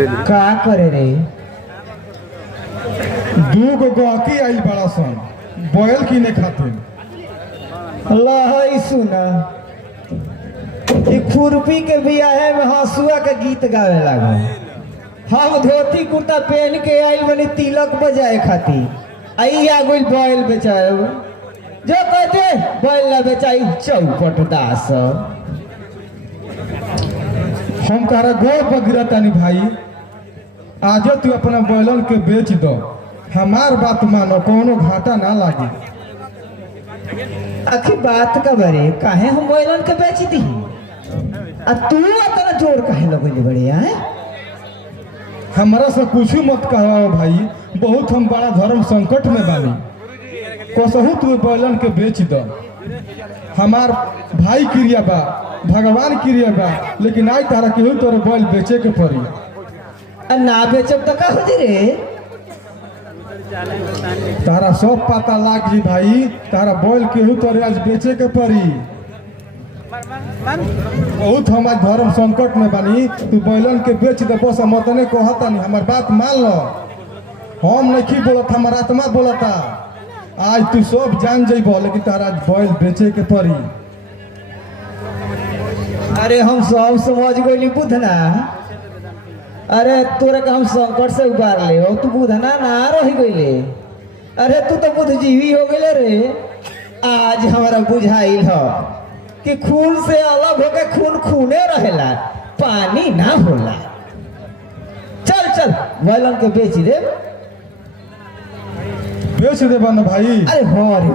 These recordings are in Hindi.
का करे रे? दूगो गहकी आई बड़ा सन बोयल किने खातिर। लहई सुना खुरपी के बियाहे में हंसुआ के गीत गावे लगा। हम धोती कुर्ता पहन के आई बनी तिलक बजाए खातिर। आई आ गई बैल बेचाए जो कहते बैल ला बेचाई चौपट दास। हम तारा गोर पर गिरतानी भाई, आज तू अपना बैलन के बेच दो, हमार बात मानो, कोनो घाटा ना लागी। आखिर बात का बरे काहे हम बैलन के बेच दी आ तू इतना जोर काहे लगले बड़े है? हमारा से कुछ मत कहो भाई, बहुत हम बड़ा धर्म संकट में बानी। कसहू तू बैलन के बेच दो, हमार भाई क्रिया बा, भगवान क्रिया बा, लेकिन आज तारा केहू तोरे बैल बेचे के पड़ी। ना बेचब तो का हो जी रे? तारा सब पता लाग जी भाई, तारा बैल केहू तोरे आज बेचे के पड़ी। बहुत हमार धर्म संकट में बानी, तू बैलन के बेच दे बस। मतने कहता नहीं, हमार बात मान लो। हम नहीं बोलत, हमार आत्मा बोलता। आज तू सब जान जेबो, लेकिन तारा बैल बेचे के पड़ी। अरे हम सब समझ गई बुधना। अरे तोरा का हम संकट से उबार ले और तू बुधना ना रह गईले। अरे तू तो बुद्धजीवी हो गए रे। आज हमारा बुझाइल ह कि खून से अलग होके खून खूने रहेला, पानी ना होला। चल चल बैलन के बेच दे। बेच दे बन भाई। अरे हाँ रे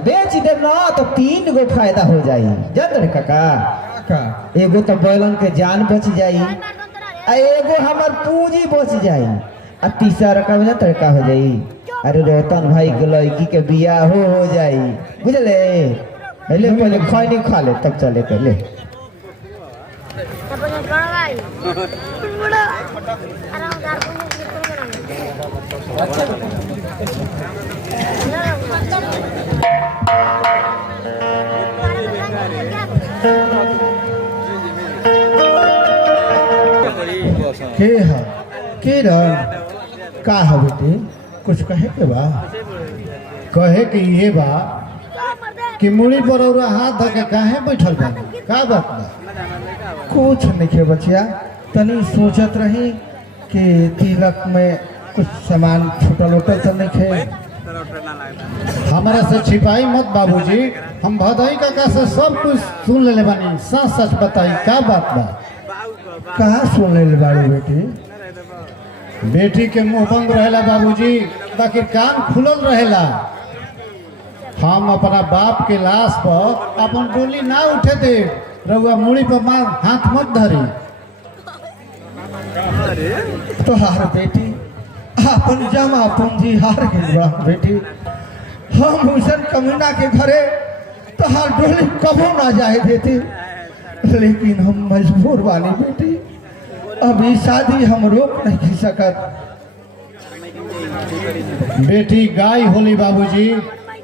बेच दे ना तो 3 गो फायदा हो जाई। जत रे काका, एगो तो बैलन के जान बच जाई, आ एगो हमार पूंजी बच जाई, आ तीसरा रकम ना तड़का हो जाई। अरे रोतन भाई के लड़की के बियाह हो जाई, बुझले? पहले पहले खैनी खा ले तब चले पहले। के का है बेटी? कुछ कहे के बा? कहे कि ये बा कि मुड़ी पर और हाथ धके काहे बैठल बा? का बात बा? कुछ नहीं खे बचिया, तनी सोचत रही कि तिलक में कुछ सामान छूटल उटल तो नहीं खे। हमारा से छिपाई मत बाबूजी, हम भदई काका से सब कुछ सुन ले बानी। सच सच बताई का बात बा? कहाँ सुन ले बाड़ी बेटी? बेटी के मुंह बंद रहेला बाबूजी, बाकी कान खुलल रहेला। हम अपना बाप के लाश पर अपन डोली ना उठे दे। रउआ मुड़ी पर मार हाथ मत धरी। तो हार बेटी अपन जमा पूंजी हार गई बा बेटी। हम हुसैन कमीना के घरे तो हार डोली कबो ना जाए देती, लेकिन हम मजबूर बानी बेटी। अभी शादी हम रोक नहीं सकत। बेटी गाय होली बाबूजी,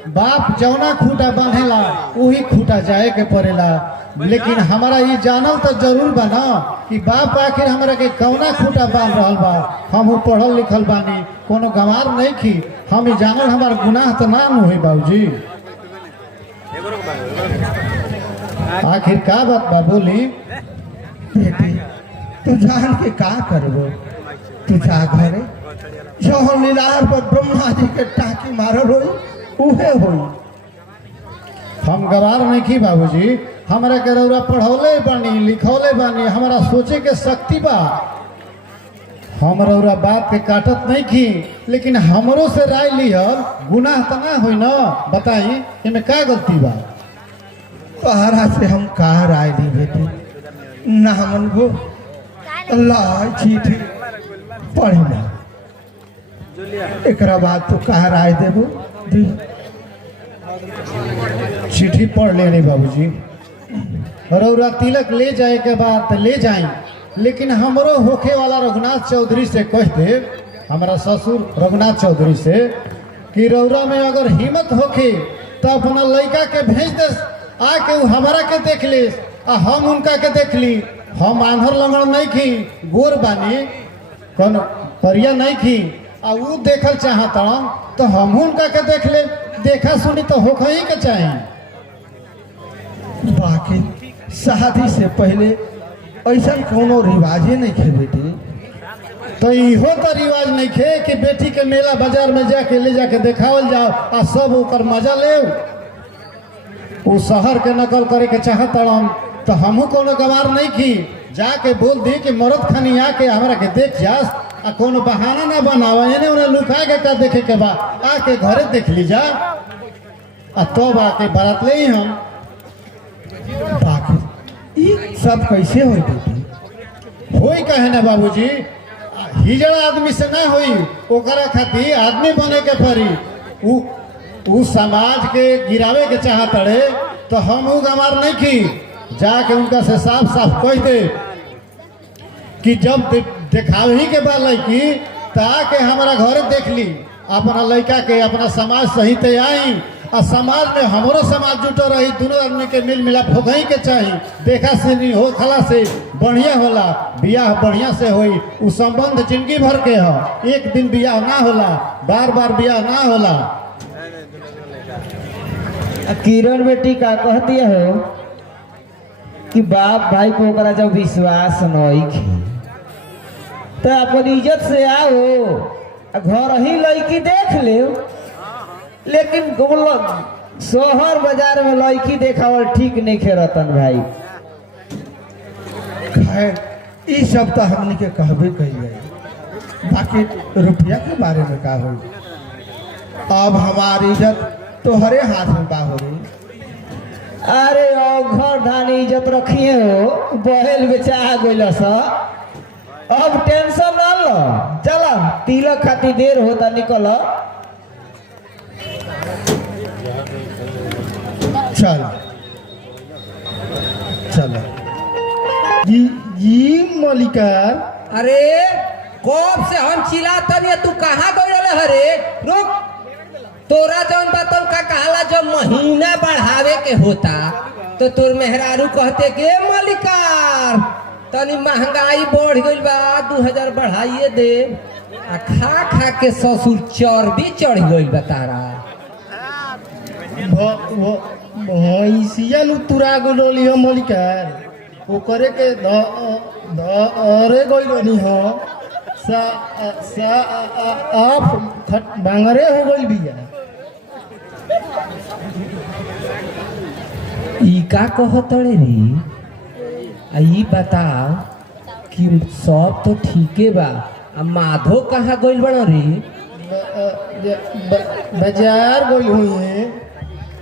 बाप जौना खूटा बांधेला वही खूटा जाए के पड़ेला। लेकिन हमारा ये जानल तो जरूर बा ना कि बाप आखिर हमारा के कौना खूटा बांध रहल बा। हम पढ़ल लिखल बानी, कोनो गंवार नहीं की। हम ये जानल हमार गुनाह तो ना हुई बाबूजी। आखिर का बात बा बोली? बेटी तू जान के का करबो? तू जा घरे, जो लीलार पर ब्रह्मा जी के टाकी मारल होई उहे होई। हम गवार नहीं की बाबूजी, हमारा के रउरा पढ़ौले बानी लिखौले बानी, हमारा सोचे के शक्ति बा। हम रउरा बात के काटत नहीं की, लेकिन हमरो से राय लिहल गुनाह तो ना हुई ना। बताई इनमें का गलती बा? तोहरा से हम कहा राय दी बेटी? ना मन को अल्लाह चिट्ठी पढ़ी ना, एकरा बाद तो कहा राय देबो दी। चिट्ठी पढ़ लेनी बाबूजी। रउरा तिलक ले जाए के बाद तो ले जाए, लेकिन हमरो होखे वाला रघुनाथ चौधरी से कह दे, हमारा ससुर रघुनाथ चौधरी से, कि रउरा में अगर हिम्मत होखे तो अपना लड़का के भेज दे, आके वो हमारा के देख ले आ हम उनका के देख ली। हम आंधर लंगड़ नहीं खी, गोर बानी, कौन परिया नहीं खी, आ वो देखल चाहता तो हम उनका के देख ले, देखा सुनी तो होख ही के चाहे। बाकी शादी से पहले ऐसा कोनो रिवाजे नहीं खे बेटी। तो इहो तो रिवाज नहीं खे कि बेटी के मेला बाजार में जाके ले जाके देखावल जाओ आ सब ओकर मजा ले। वो शहर के नकल करे के चाहत तो हमहू कोनो गवार नहीं की, जाके बोल दी कि मरद खनी आके हमरा के देख जास, आ कोनो बहाना ना बनावा, एने उन्हें लुका के का देखे के बा, आके घरे देख ली जा, आ तब आके बारात ले हम। बाकी ये सब कैसे हो बेटी? होई कहे ना बाबूजी, हिजड़ा आदमी से ना होई, ओकरा खातिर आदमी बने के पड़ी। उ समाज के गिरावे के चाहत रहे तो हम उ गमार नहीं की, जाके उनका से साफ साफ कह दे कि जब देखावे ही के बा लड़की ताके हमारा घरे देख ली, अपना लड़का के अपना समाज सही ते आई, आ समाज में हमारो समाज जुटो रही, दोनों आदमी के मिल मिलाप हो गई के चाहिए। देखा से नहीं हो खला से बढ़िया होला, बियाह बढ़िया से होई, उ संबंध जिंदगी भर के हो, एक दिन बियाह ना होला, बार बार बियाह ना होला। किरण बेटी का कहती हो कि बाप भाई को ओकरा जब विश्वास नहीं खे तो अपन इज्जत से आओ, घर ही लड़की देख ले, लेकिन शहर बाजार में लड़की देखावल ठीक नहीं खे रतन भाई। खैर ये सब तो हमने के कहबे कही, बाकी रुपया के बारे में का हो, अब हमारी इज्जत तोहरे हाथ में बा हो रही। अरे ओ घर धानी इज्जत रखिए हो, बहेल बेचा गइल सा, अब टेंशन ना लो, चला तिलक खातिर देर होता, निकल। चल चलो जी मलिकार, अरे कब से हम चिल्लातनी, तू कहाँ गइल हरे? रुक, तोरा जौन बतौन का कहला जब महीना बढ़ावे के होता तो तोर मेहरारू कहते के मलिकार तनी महंगाई बढ़ गइल बा, 2000 बढ़ाइए दे, आ खा खा के ससुर चर्बी चढ़ गइल बा तारा। भैंसिया नु तुरा गोली हो मलिकार, वो करे के अरे गइल हो आप बांगरे हो गइल बिया। ई का कहतड़े रे? आ ई बताओ कि सब तो ठीके बा, आ माधो कहाँ गइल बड़ा रे? बाजार गई हुई है,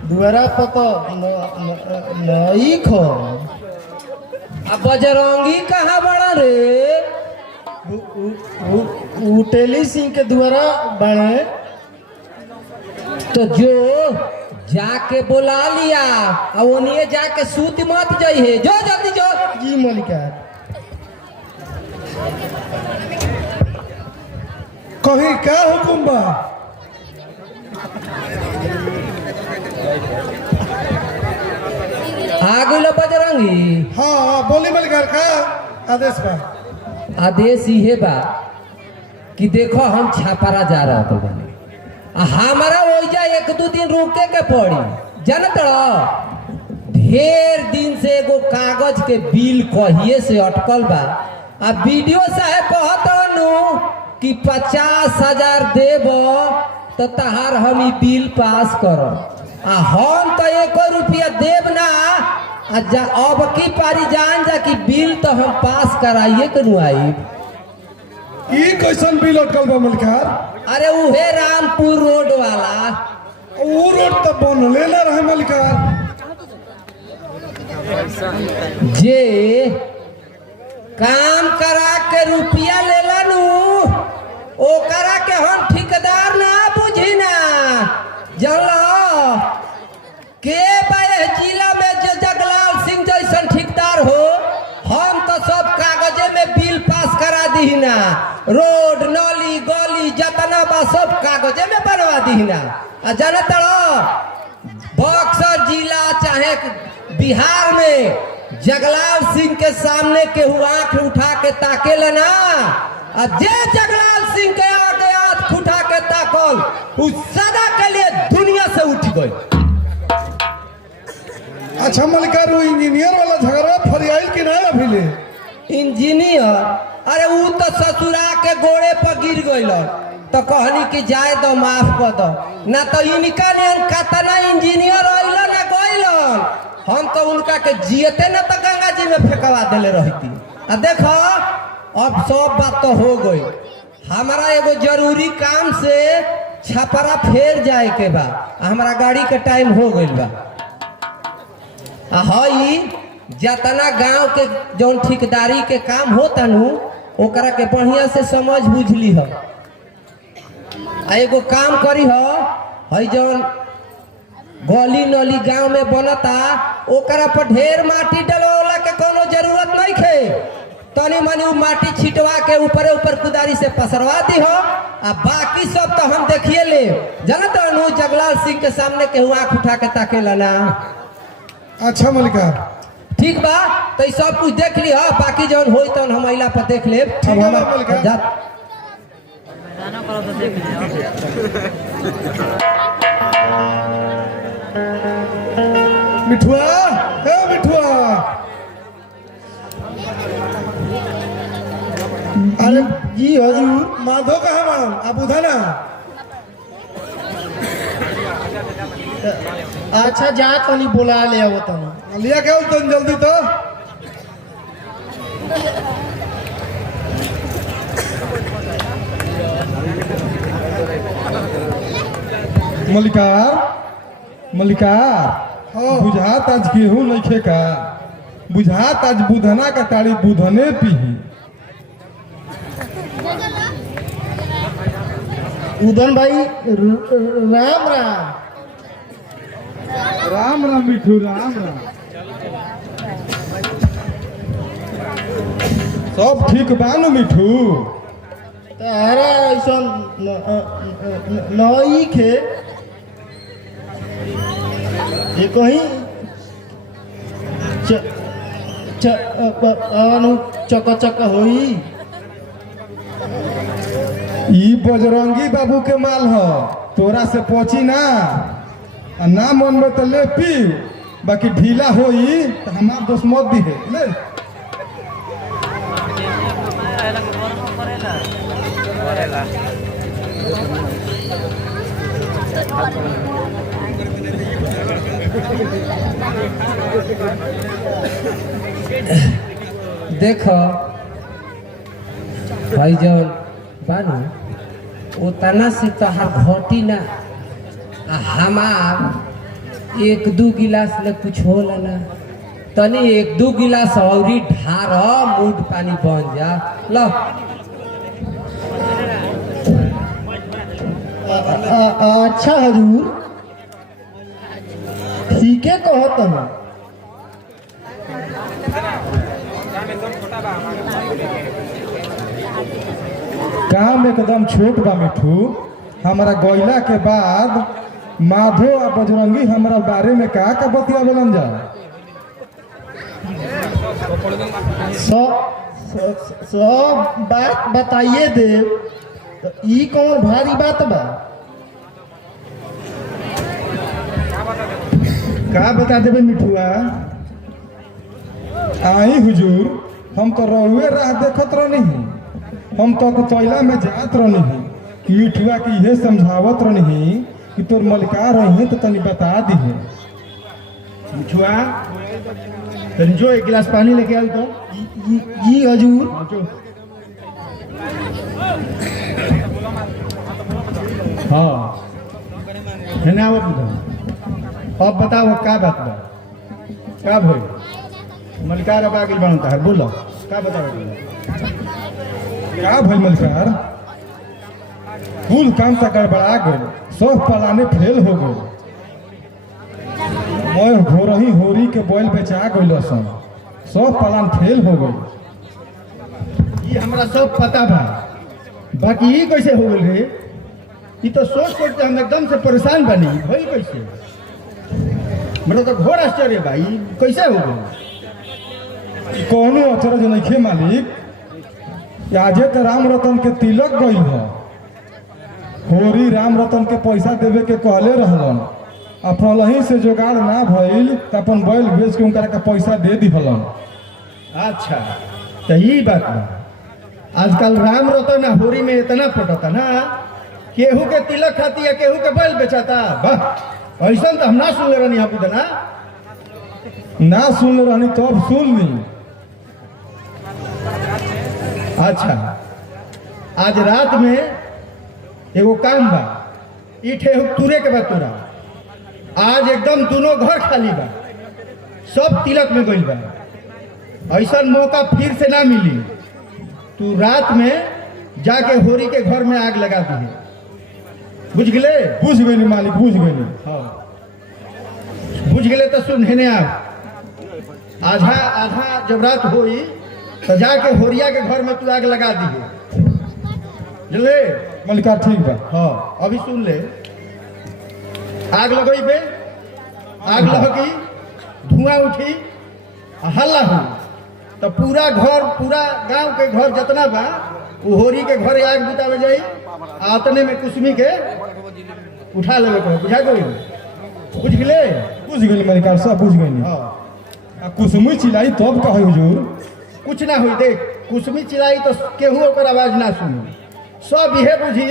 दुआरा पता नहीं खो। आ बजरंगी कहाँ बड़ा रे? उटेली सिंह के द्वारा बने। तो जो जाके बुला लिया, और ओनिए जाके सूत मत जाइए, जो जल्दी जो। जी मलिकार। कहीं क्या हुकुम बा? आ गइल बजरंगी। हाँ बोली मलिकार, का आदेश बा? आदेश ये बा कि देखो हम छापारा जा रहा तो बने, हमारा ओइजा 1-2 दिन रुके के पड़ी, जानत रहो ढेर दिन से एगो कागज के बिल कहिए से अटकल बा। आ वीडियो साहब कहत नु कि 50,000 देब तो तहार हम ई बिल पास करब, आ हम तो 1 रुपया देब ना। अब की पारी जान जा कि बिल तो हम पास कराइए के नु आई। ई कैसन बिल अटकल बा मलिकार? अरे उहे रामपुर रोड वाला, वो रोड तो बनले ना रहे मलिकार। जे काम करा के रुपया लेला नु, ओकरा के हम ठेकेदार ना बुझी ना, जानलो के बाए जिला में जो जगलाल सिंह जैसन ठेकेदार हो, हम तो सब कागजे में बिल पास करा दी ना, रोड नाली गली जतना बा सब कागजे में बनवा दी ना। आ जानत रहो बक्सर जिला चाहे बिहार में जगलाल सिंह के सामने केहू आंख उठा के ताके लेना आ जे जगलाल सिंह के आगे आंख उठा के ताकल उ सदा के लिए दुनिया से उठ गई। अच्छा मलिकार वो इंजीनियर वाला झगड़ा फरियाल की ना अभी ले? इंजीनियर अरे उ तो ससुरा के गोड़े पर गिर गइल तो कहनी कि जाए दो माफ कर दो ना तो इनका नियन कतना इंजीनियर आइल ना गइल हम तो उनका के जियते ना तो गंगा जी में फेंकवा देले रहती। आ देखो अब सब बात तो हो गई हमारा एगो जरूरी काम से छपरा फेर जाए के बा हमारा गाड़ी के टाइम हो गइल बा। हई जतना गांव के जौन ठेकेदारी के काम होता नु ओकरा के बढ़िया से समझ बुझली ह। एगो काम करी हई जौन गली नली गांव में बनता ओकरा पर ढेर माटी डलवाला के कोनो जरूरत नहीं खे तनी मनी माटी छिटवा के ऊपर ऊपर कुदारी से पसरवा दी हो आ बाकी सब तो हम देखिए ले जानत नु जगलाल सिंह के सामने के आंख उठा के ताकेला ना। अच्छा मलिकार ठीक बा तो सब कुछ देख ली हा बाकी जौन होई तौन हम अइला पर देख लेब। ठीक है मलिकार। मिठुआ हे मिठुआ अरे जी हजूर। माधो कहाँ बा आप उधर ना? अच्छा जा तनी बुला ले आवो तनी। लिया क्या तुम जल्दी तो मलिकार मलिकार बुझात आज गेहूं नहीं खेका बुझात आज बुधना का ताड़ी बुधने पीही। उदन भाई राम राम। राम राम मिठू राम राम। सब ठीक बानू मिठू? अरे ऐसा नई खे ये कहीं चक चक होई। ई बजरंगी बाबू के माल ह तोरा से पहुंची ना ना मन में तो ले पी बाकी ढीला होई तो हमार दोस्त मत दी है ले। देखो भाई जौन बानू उतना से तो हर घटी ना हमार एक दू गिलास ले कुछ होला ना तनी एक दू गिलास औरी ढार मूड पानी बन जा लो। अच्छा हजूर ठीक है कहत हूँ। काम एकदम छोट बा मिठू। हमारा गइला के बाद माधो और बजरंगी हमारा बारे में का बतिया बोलन जा। सब बात बताइए दे तो ई कौन भारी बात बा? का बता देबे मिठुआ? आई हुजूर हम तो रहुए राह देखत रहनी हम तो तोइला में जात रहनी मिठुआ की ये समझावत रहनी कि तोर मलिकार रही तो तनी बता दी है। मिठुआ तनी जो एक गिलास पानी लेके आओ तो। जी हजूर। हाँ है ना अब बताओ का बात बा का भाई मलिकार अब आगे बनता है बोलो का बताओ। क्या भाई मलिकार कुल काम तक गड़बड़ा गए सब पलाने फेल हो गए। मैं घोरही होरी के बोल बेचा गइल सन सब पलान फेल हो गए। ये हमरा सब पता बा बाकी ये कैसे हो गई रे? ये तो सोच सोच के हम एकदम से परेशान बनी भई कैसे मेरा तो घोर आश्चर्य भाई कैसे हो गई। कौनो अचरज नइखे मालिक। आजे तो राम रतन के तिलक गइल ह। होरी राम रतन के पैसा देवे के कहले रहलन, आ पलही से जुगाड़ ना भइल त अपन बैल बेच के उनकरा के पैसा दे दिहलन। अच्छा तो यही बात बा। आजकल राम रतन होरी में इतना पटता ना, केहू के तिलक खाती है, केहू के बैल बेचाता। वाह, ऐसा तो हम ना सुन रहनी है बुधना। ना सुन रहनी तब सुन ली। अच्छा, आज रात में एगो काम बा, इठे तुरे के बा तोरा। आज एकदम दोनों घर खाली बा, सब तिलक में गइल बा। ऐसा मौका फिर से ना मिली। तू रात में जाके होरी के घर में आग लगा दी। बुझ गए? बुझ गई मालिक, बुझ गई। हाँ, बुझ गए तो सुन हेने आ। आधा आधा जब रात होई तो जाके होरिया के घर में तू आग लगा दी। जले मलिका ठीक बा। हाँ, अभी सुन ले। आग लगई पे, आग लगी, धुआं उठी, हल्ला हुई, तो पूरा घर, पूरा गांव के घर जितना बा वो होरी के घर आग बुतावे जाई। आतने में कुसमी के उठा लेवे को, बुझा गई? बुझ गए? बुझ गई मलिका, सब बुझ गई। हाँ, कुसुमी चिल्लाई तब कहे हुजूर। कुछ ना हुई। देख, कुसमी चिल्लाई तो केहू ओकर आवाज ना सुनी। सब यह बुझी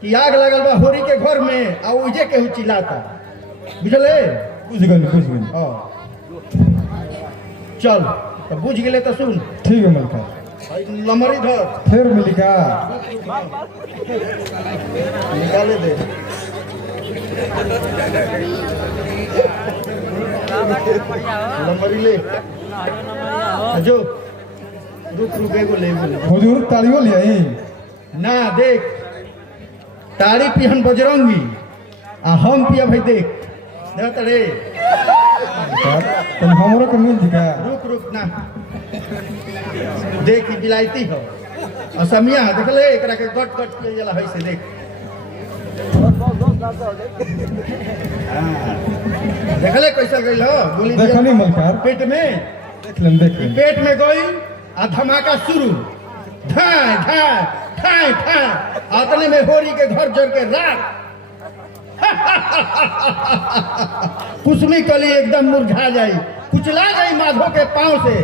कि आग लगल बा होरी के घर में, आ उजे केहू चिल्लाता। बुझले? बुझ गई, बुझ गई। हाँ, चल तो बुझ गए तो सुन। ठीक है मलिका। लमरी धर, फिर मलिका निकाले दे। लमरी ले जो, रुक रुक एगो ले एगो ले। हुजूर तालियो लियाई। ना देख, तारी पिहन बजरंगी, आ हम पिया भाई। देख देख रे, तुम हमरो के मिल दिखा। रुक रुक ना, देख ई बिलायती हो, असमिया है। देख ले, एकरा के गट गट पियल जाला है से। देख देख ले कैसे गइल हो गोली दिया देखनी मलकार। पेट में। देख लें, देख लें। पेट में गई आ धमाका शुरू, ठाय ठाय ठाय ठाय। आतने में होरी के घर जड़ के राख। कुसमी कली एकदम मुरझा जाई, कुचला गई माधो के पांव से।